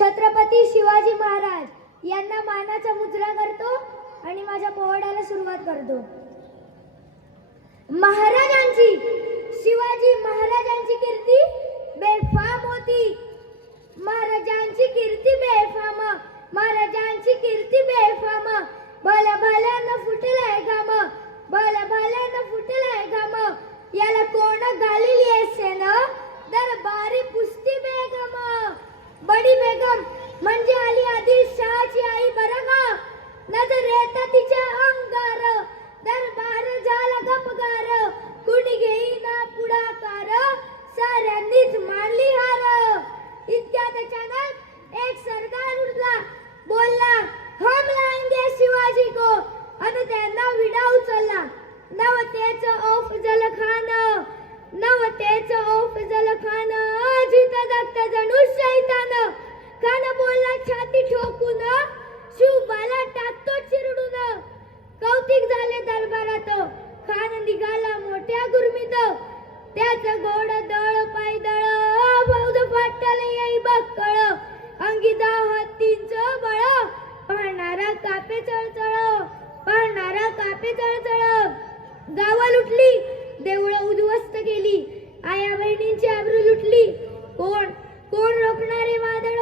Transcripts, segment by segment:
छत्रपती शिवाजी महाराज यांना मानाचा मुजरा करतो आणि माझ्या पोवाड्याला सुरुवात करतो. महाराजांची शिवाजी महाराजांची कीर्ती बेफाम होती. महाराजांची कीर्ती बेफाम महाराजांची कीर्ती बडी बेगम म्हणजे आली आदिलशहाची आई बरं का नजर येत तिच्या अंगार दरबार झाला गपगार कुणी घेईना पुढाकार साऱ्यांनीच मानली हार. इतक्यात अचानक एक सरदार उठला बोलला हम लाएंगे शिवाजी को. आणि त्यांना विडा उचलला. नवतेच ऑफ जलखान नवतेच ऑफ कौतिक झाले दरबारात. खान निघाला मोठ्या गुरमीत. त्याच गोड दळ पायदळ बौद्ध फाटल येई बक्कळ. अंगी हत्तींच बळ. पाहणारा कापे चळचळ पाहणारा कापे चळचळ. गावा लुटली देवळं उद्ध्वस्त केली. आया बहिणींची आबरू लुटली. कोण कोण रोखणारे वादळ?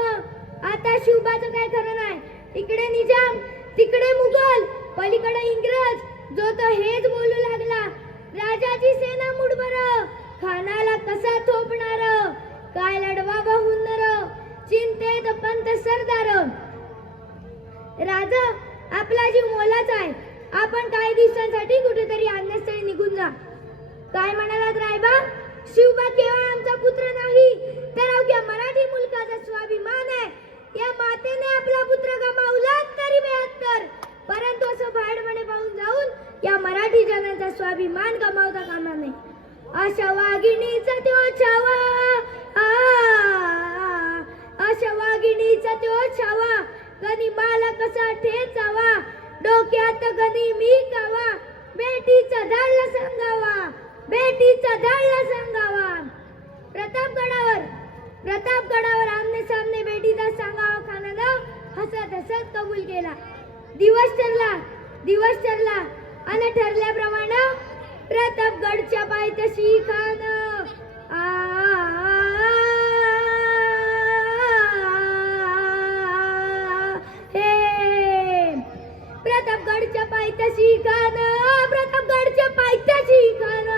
आता शिवबाचं काय खरं नाही. इकडे निजाम तिकडे मुघल. पलीकडे इंग्रज जो तो हेच बोलू लागला. राजाची सेना मुठभर खानाला कसा थोपणार? काय लढवा बहुनर चिंतेत पंत सरदार. राजा आपला जीव मोलाचा आहे. आपण काही दिवसांसाठी कुठेतरी अन्यस्थळी निघून जा. काय म्हणालात रायबा? शिवबा केवळ आमचा पुत्र नाही तर अवघ्या मराठी मुलकाचा स्वाभिमान आहे. या मातेने आपला पुत्र गमावला तरी स्वाभिमान गमावता कामा नाही अशा वाघिणीचा तो छावा. आ, अशा वाघिणीचा तो छावा. गणी माला कसा ठेचावा. डोक्यात गणी मी कावा बेटीचा धाडला सांगावा. बेटीचा धाडला सांगावा. प्रतापगडावर प्रतापगडावर आमने सामने बेटीचा सांगावा खानानं हसत हसत कबूल केला. दिवस ठरला दिवस ठरला. आणि ठरल्याप्रमाणे प्रतापगडच्या पायथ्याशी खान हे प्रतापगडच्या पायथ्याशी खान प्रतापगडच्या पायथ्याशी खान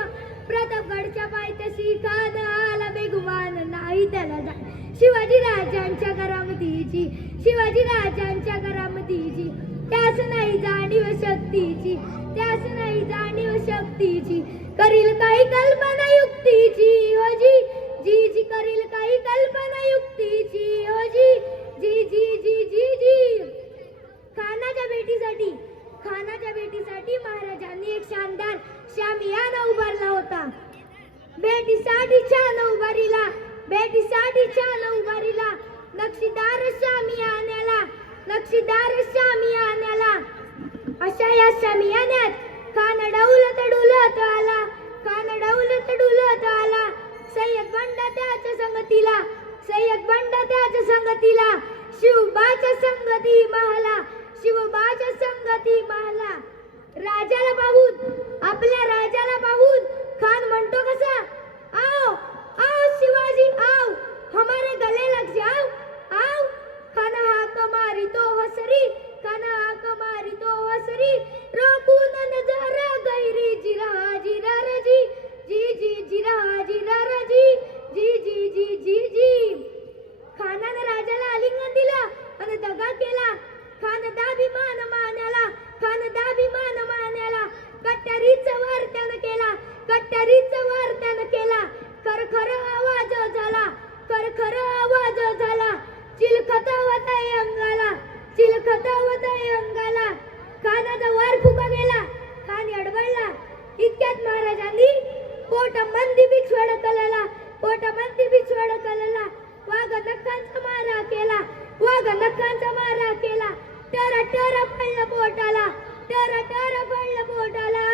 प्रतापगडच्या पायथ्याशी खान आला बेगुमान नाही त्याला जा शिवाजी राजांच्या करामतीची शिवाजी राजांच्या करामतीची त्यास नाही जाणीव शक्तीची त्यास नाही जाणीव शक्तीची. करील काही कल्पना युक्तीची हो जी. जी जी करील काही कल्पना युक्तीची हो जी. जी जी जी जी जी. खानाच्या भेटीसाठी खानाच्या भेटीसाठी महाराजांनी एक शानदार शामियान उभारला होता. भेटीसाठी छान उभारीला भेटीसाठी छान उभारीला. नक्षीदार शामियान्याला नक्षीदार शामियान्याला अशा या शामियान्यात अडवलं डौलत डुलत आला खान डौलत डुलत आला. सय्यद बंडा त्याच्या संगतीला सय्यद बंडा त्याच्या संगतीला शिवबाच्या संगती महाला शिवबाच्या संगती महाला राजाला पाहून आपल्या राजाला पाहून खान म्हणतो कसा आओ आओ शिवाजी आओ हमारे गले लग जाओ आओ खाना हाक मारितो हसरी खाना हाक मारितो हसरी रोकून नजर गैरी जिरा जिरा रजी जी जी जिरा जिरा रजी जी जी जी जी जी खानानं राजाला आलिंगन दिलं आणि दगा केला खान दाभिमान मान्याला खान दाभिमान मान्याला कट्यारीचा वार त्यानं केला तरीच वार त्यानं केला. खर आवाज झाला. खर आवाज झाला. चिलखता होता अंगाला. चिलखता होता अंगाला. कानाचा वार फुका गेला. कान अडवळला. इतक्यात महाराजांनी पोट मंदी बिछवड कलला. पोट मंदी बिछवड कलला. वाघ नखांचा मारा केला. वाघ नखांचा मारा केला. टर टर पडलं पोटाला. टर टर पडलं पोटाला.